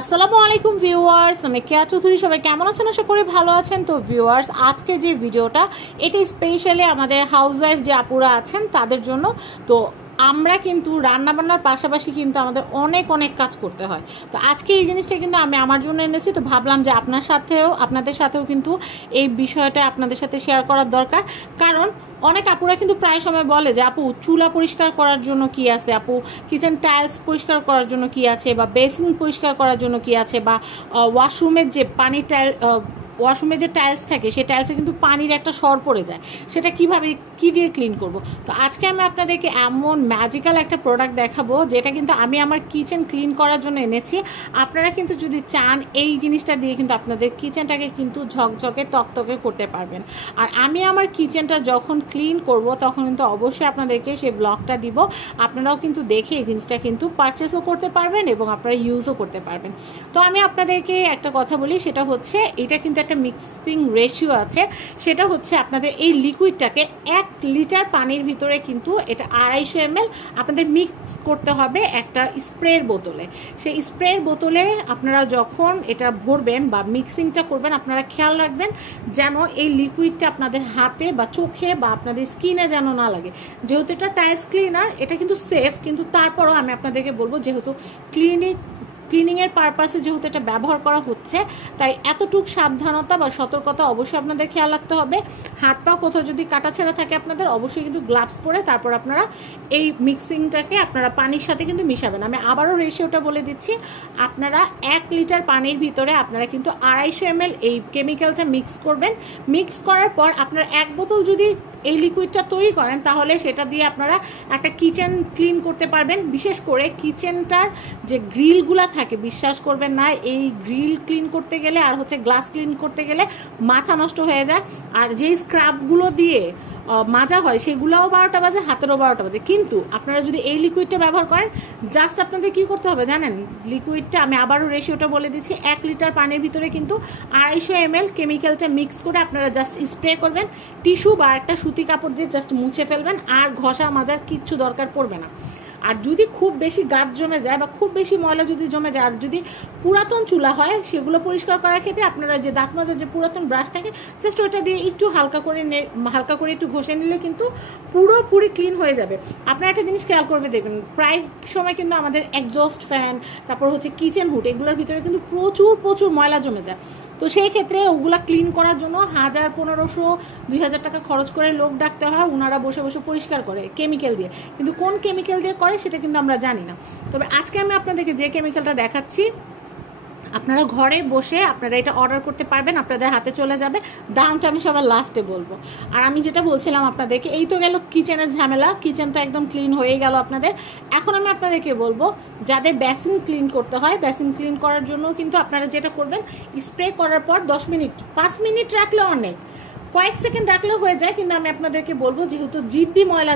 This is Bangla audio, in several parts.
আসসালামু আলাইকুম ভিউয়ার্স, আমি কেয়া চৌধুরী। সবাই কেমন আছেন? আশা করি ভালো আছেন। তো ভিউয়ার্স, আজকে যে ভিডিওটা এটা স্পেশালি আমাদের হাউসওয়াইফ যে আপুরা আছেন তাদের জন্য। তো আমরা কিন্তু রান্নাবান্নার পাশাপাশি কিন্তু আমাদের অনেক অনেক কাজ করতে হয়। তো আজকে এই জিনিসটা কিন্তু আমি আমার জন্য এনেছি। তো ভাবলাম যে আপনাদের সাথেও কিন্তু এই বিষয়টা আপনাদের সাথে শেয়ার করার দরকার। কারণ অনেক আপুরা কিন্তু প্রায় সময় বলে যে আপু চুলা পরিষ্কার করার জন্য কি আছে, আপু কিচেন টাইলস পরিষ্কার করার জন্য কি আছে, বা বেসিন পরিষ্কার করার জন্য কি আছে, বা ওয়াশরুমের যে ওয়াশরুমে যে টাইলস থাকে সেই টাইলসে কিন্তু পানির একটা সর পড়ে যায়, সেটা কি দিয়ে ক্লিন করব। তো আজকে আমি আপনাদেরকে এমন ম্যাজিক্যাল একটা প্রোডাক্ট দেখাবো যেটা কিন্তু আমি আমার কিচেন ক্লিন করার জন্য এনেছি। আপনারা কিন্তু যদি চান এই জিনিসটা দিয়ে কিন্তু আপনাদের কিচেনটাকে কিন্তু ঝকঝকে তকতকে করতে পারবেন। আর আমি আমার কিচেনটা যখন ক্লিন করব তখন কিন্তু অবশ্যই আপনাদেরকে সেই ব্লগটা দিব। আপনারাও কিন্তু দেখে এই জিনিসটা কিন্তু পারচেসও করতে পারবেন এবং আপনারা ইউজও করতে পারবেন। তো আমি আপনাদেরকে একটা কথা বলি, সেটা হচ্ছে এটা কিন্তু একটা মিক্সিং রেশিও আছে। সেটা হচ্ছে আপনাদের এই লিকুইডটাকে 1 লিটার পানির ভিতরে কিন্তু এটা 250 ml আপনাদের মিক্স করতে হবে একটা স্প্রের বোতলে। সেই স্প্রের বোতলে আপনারা যখন এটা ভরবেন বা মিক্সিংটা করবেন, আপনারা খেয়াল রাখবেন যেন এই লিকুইডটা আপনাদের হাতে বা চোখে বা আপনাদের স্কিনে যেন না লাগে। যেহেতু এটা টাইলস ক্লিনার, এটা কিন্তু সেফ, কিন্তু তারপরও আমি আপনাদেরকে বলবো যেহেতু ক্লিনিং এর পারপাসে যেহেতু এটা ব্যবহার করা হচ্ছে, তাই এতটুকু সাবধানতা বা সতর্কতা অবশ্যই আপনাদের খেয়াল রাখতে হবে। হাত পা কোথাও যদি কাটাছেঁড়া থাকে আপনাদের, অবশ্যই কিন্তু গ্লাভস পরে তারপর আপনারা এই মিক্সিংটাকে আপনারা পানির সাথে কিন্তু মিশাবেন। আমি আবারও রেশিওটা বলে দিচ্ছি, আপনারা 1 লিটার পানির ভিতরে আপনারা কিন্তু 250 ml এই কেমিক্যালটা মিক্স করবেন। মিক্স করার পর আপনারা 1 বোতল যদি এই লিকুইডটা তৈরি করেন তাহলে সেটা দিয়ে আপনারা একটা কিচেন ক্লিন করতে পারবেন। বিশেষ করে কিচেনটার যে গ্রিলগুলা থাকে, বিশ্বাস করবেন না, এই গ্রিল ক্লিন করতে গেলে আর হচ্ছে গ্লাস ক্লিন করতে গেলে মাথা নষ্ট হয়ে যায়। আর যেই স্ক্রাবগুলো দিয়ে মাজা হয় সেগুলোও 12টা বাজে, হাতেরও 12টা বাজে। কিন্তু আপনারা যদি এই লিকুইডটা ব্যবহার করেন, জাস্ট আপনাদের কি করতে হবে জানেন? লিকুইডটা আমি আবারও রেশিওটা বলে দিচ্ছি, 1 লিটার পানির ভিতরে কিন্তু 250 ml কেমিক্যালটা মিক্স করে আপনারা জাস্ট স্প্রে করবেন। টিস্যু বা একটা সুতি কাপড় দিয়ে জাস্ট মুছে ফেলবেন, আর ঘষা মাজার কিচ্ছু দরকার পড়বে না। আর যদি খুব বেশি গাছ জমে যায় বা খুব বেশি ময়লা যদি জমে যায়, আর যদি পুরাতন চুলা হয়, সেগুলো পরিষ্কার করার ক্ষেত্রে আপনারা যে দাঁত মাজার যে পুরাতন ব্রাশ থাকে, জাস্ট ওটা দিয়ে একটু হালকা করে একটু ঘষে নিলে কিন্তু পুরোপুরি ক্লিন হয়ে যাবে। আপনারা একটা জিনিস খেয়াল করবে, দেখবেন প্রায় সময় কিন্তু আমাদের এক্সস্ট ফ্যান, তারপর হচ্ছে কিচেন হুড, এগুলোর ভিতরে কিন্তু প্রচুর ময়লা জমে যায়। তো সেই ক্ষেত্রে ওগুলা ক্লিন করার জন্য 1000, 1500, 2000 টাকা খরচ করে লোক ডাকতে হয়। ওনারা বসে বসে পরিষ্কার করে কেমিক্যাল দিয়ে, কিন্তু কোন কেমিক্যাল দিয়ে করে সেটা কিন্তু আমরা জানি না। তবে আজকে আমি আপনাদেরকে যে কেমিক্যালটা দেখাচ্ছি, আপনারা ঘরে বসে আপনারা এটা অর্ডার করতে পারবেন, আপনাদের হাতে চলে যাবে। দামটা আমি সবার লাস্টে বলবো। আর আমি যেটা বলছিলাম আপনাদেরকে, এই তো গেল কিচেনের ঝামেলা। কিচেন তো একদম ক্লিন হয়ে গেল আপনাদের। এখন আমি আপনাদেরকে বলবো যাদের বেসিন ক্লিন করতে হয়, বেসিন ক্লিন করার জন্য কিন্তু আপনারা যেটা করবেন, স্প্রে করার পর 5 মিনিট রাখলে অনেক, কয়েক সেকেন্ড রাখলেও হয়ে যায়। কিন্তু আমি আপনাদেরকে বলবো যেহেতু জিদ্দি ময়লা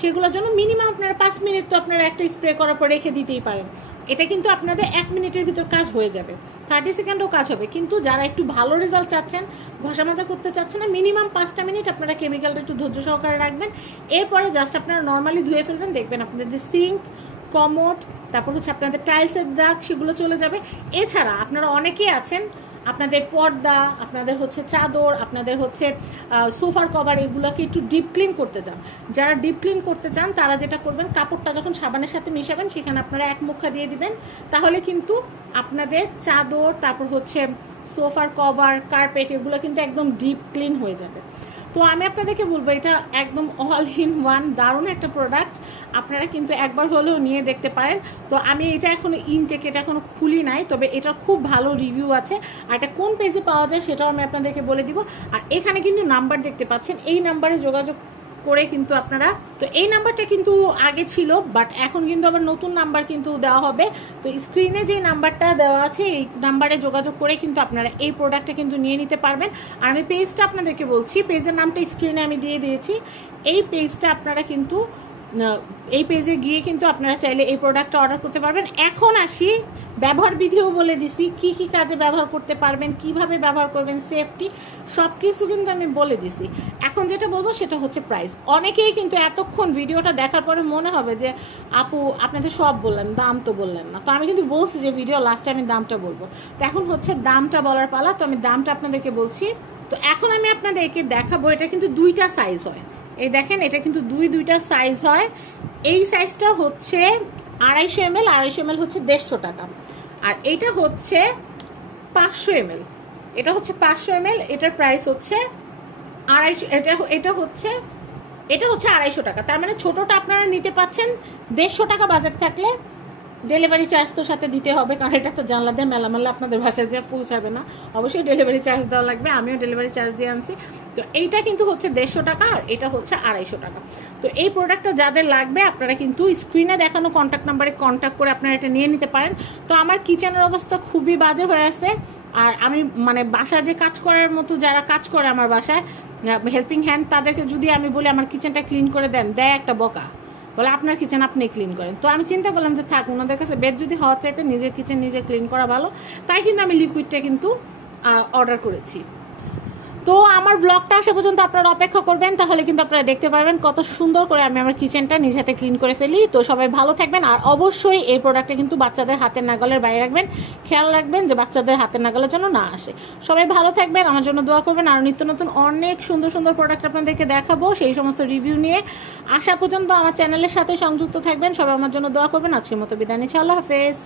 সেগুলোর জন্য মিনিমাম আপনারা 5 মিনিট তো আপনারা একটা স্প্রে করার পর রেখে দিতেই পারেন। এটা কিন্তু আপনাদের 1 মিনিটের ভিতর কাজ হয়ে যাবে, 30 সেকেন্ডও কাজ হবে। কিন্তু যারা একটু ভালো রেজাল্ট চাচ্ছেন, ঘষা মাজা করতে চাচ্ছেন না, মিনিমাম 5টা মিনিট আপনারা কেমিক্যালটা একটু ধৈর্য সহকারে রাখবেন। এরপরে জাস্ট আপনারা নর্মালি ধুয়ে ফেলবেন, দেখবেন আপনাদের সিঙ্ক, কমোড, তারপর হচ্ছে আপনাদের টাইলসের দাগ, সেগুলো চলে যাবে। এছাড়া আপনারা অনেকেই আছেন, আপনাদের পর্দা, আপনাদের হচ্ছে চাদর, আপনাদের হচ্ছে সোফার কভার, এগুলোকে একটু ডিপ ক্লিন করতে চান। যারা ডিপ ক্লিন করতে চান তারা যেটা করবেন, কাপড়টা যখন সাবানের সাথে মিশাবেন সেখানে আপনারা 1 মুখা দিয়ে দিবেন। তাহলে কিন্তু আপনাদের চাদর, তারপর হচ্ছে সোফার কভার, কার্পেট, এগুলো কিন্তু একদম ডিপ ক্লিন হয়ে যাবে। তো আমি আপনাদেরকে বলবো এটা একদম অল ইন ওয়ান দারুণ একটা প্রোডাক্ট, আপনারা কিন্তু একবার হলেও নিয়ে দেখতে পারেন। তো আমি এটা এখনো এটা এখনো খুলি নাই, তবে এটা খুব ভালো রিভিউ আছে। আর এটা কোন পেজে পাওয়া যায় সেটাও আমি আপনাদেরকে বলে দিব। আর এখানে কিন্তু নাম্বার দেখতে পাচ্ছেন, এই নাম্বারে যোগাযোগ করে কিন্তু আপনারা, তো এই নাম্বারটা কিন্তু আগে ছিল, বাট এখন কিন্তু আবার নতুন নাম্বার কিন্তু দেওয়া হবে। তো স্ক্রিনে যে নাম্বারটা দেওয়া আছে এই নাম্বারে যোগাযোগ করে কিন্তু আপনারা এই প্রোডাক্টটা কিন্তু নিয়ে নিতে পারবেন। আর আমি পেজটা আপনাদেরকে বলছি, পেজের নামটা স্ক্রিনে আমি দিয়ে দিয়েছি। এই পেজটা আপনারা কিন্তু এই পেজে গিয়ে কিন্তু আপনারা চাইলে এই প্রোডাক্টটা অর্ডার করতে পারবেন। এখন আসি ব্যবহার বিধিও বলে দিছি, কি কি কাজে ব্যবহার করতে পারবেন, কিভাবে ব্যবহার করবেন, সেফটি সব কিছু কিন্তু আমি বলে দিছি। এখন যেটা বলবো সেটা হচ্ছে প্রাইস। অনেকেই কিন্তু এতক্ষণ ভিডিওটা দেখার পরে মনে হবে যে আপু আপনাদের সব বললেন, দাম তো বললেন না। তো আমি কিন্তু বলছি যে ভিডিও লাস্টে আমি দামটা বলবো। তো এখন হচ্ছে দামটা বলার পালা। তো আমি দামটা আপনাদেরকে বলছি। তো এখন আমি আপনাদেরকে দেখাবো, এটা কিন্তু দুইটা সাইজ হয়। এই দেখেন, এটা কিন্তু দুইটা সাইজ হয়। এই সাইজটা হচ্ছে 250 ml, 250 ml হচ্ছে 150 টাকা। আর এইটা হচ্ছে 500 ml, এটা হচ্ছে 500 ml, এটার প্রাইস হচ্ছে 250। এটা হচ্ছে 250 টাকা। তার মানে ছোটটা আপনারা নিতে পাচ্ছেন 150 টাকা বাজেট থাকলে। ডেলিভারি চার্জ তো সাথে দিতে হবে, কারণ এটা তো জানলা দিয়ে মেলা মেলা আপনাদের বাসায় যে পৌঁছাবে না, অবশ্যই ডেলিভারি চার্জ দেওয়া লাগবে। আমিও ডেলিভারি চার্জ দিয়ে আনছি। তো এইটা কিন্তু হচ্ছে 150 টাকা, আর এটা হচ্ছে 250 টাকা। তো এই প্রোডাক্টটা যাদের লাগবে আপনারা কিন্তু স্ক্রিনে দেখানো কন্ট্যাক্ট নাম্বারে কন্ট্যাক্ট করে আপনারা এটা নিয়ে নিতে পারেন। তো আমার কিচেনের অবস্থা খুবই বাজে হয়ে আছে, আর আমি মানে বাসায় যে কাজ করার মতো যারা কাজ করে আমার বাসায় হেল্পিং হ্যান্ড, তাদেরকে যদি আমি বলি আমার কিচেনটা ক্লিন করে দেয় একটা বকা, বলে আপনার কিচেন আপনি ক্লিন করেন। তো আমি চিন্তা করলাম যে থাক, ওনাদের কাছে বেড যদি হওয়ার চাইতে নিজের কিচেন নিজে ক্লিন করা ভালো। তাই কিন্তু আমি লিকুইডটা কিন্তু অর্ডার করেছি। তো আমার ব্লগটা আসা পর্যন্ত আপনারা অপেক্ষা করবেন, তাহলে কিন্তু আপনারা দেখতে পারবেন কত সুন্দর করে আমি আমার কিচেনটা নিজে হাতে ক্লিন করে ফেলি। তো সবাই ভালো থাকবেন, আর অবশ্যই এই প্রোডাক্টটা কিন্তু বাচ্চাদের হাতের নাগালের বাইরে রাখবেন, খেয়াল রাখবেন যে বাচ্চাদের হাতের নাগালের জন্য না আসে। সবাই ভালো থাকবেন, আমার জন্য দোয়া করবেন। আর নিত্য নতুন অনেক সুন্দর সুন্দর প্রোডাক্ট আপনাদেরকে দেখাবো, সেই সমস্ত রিভিউ নিয়ে। আসা পর্যন্ত আমার চ্যানেলের সাথে সংযুক্ত থাকবেন। সবাই আমার জন্য দোয়া করবেন। আজকের মতো বিদায় নিচ্ছি, আল্লাহ হাফেজ।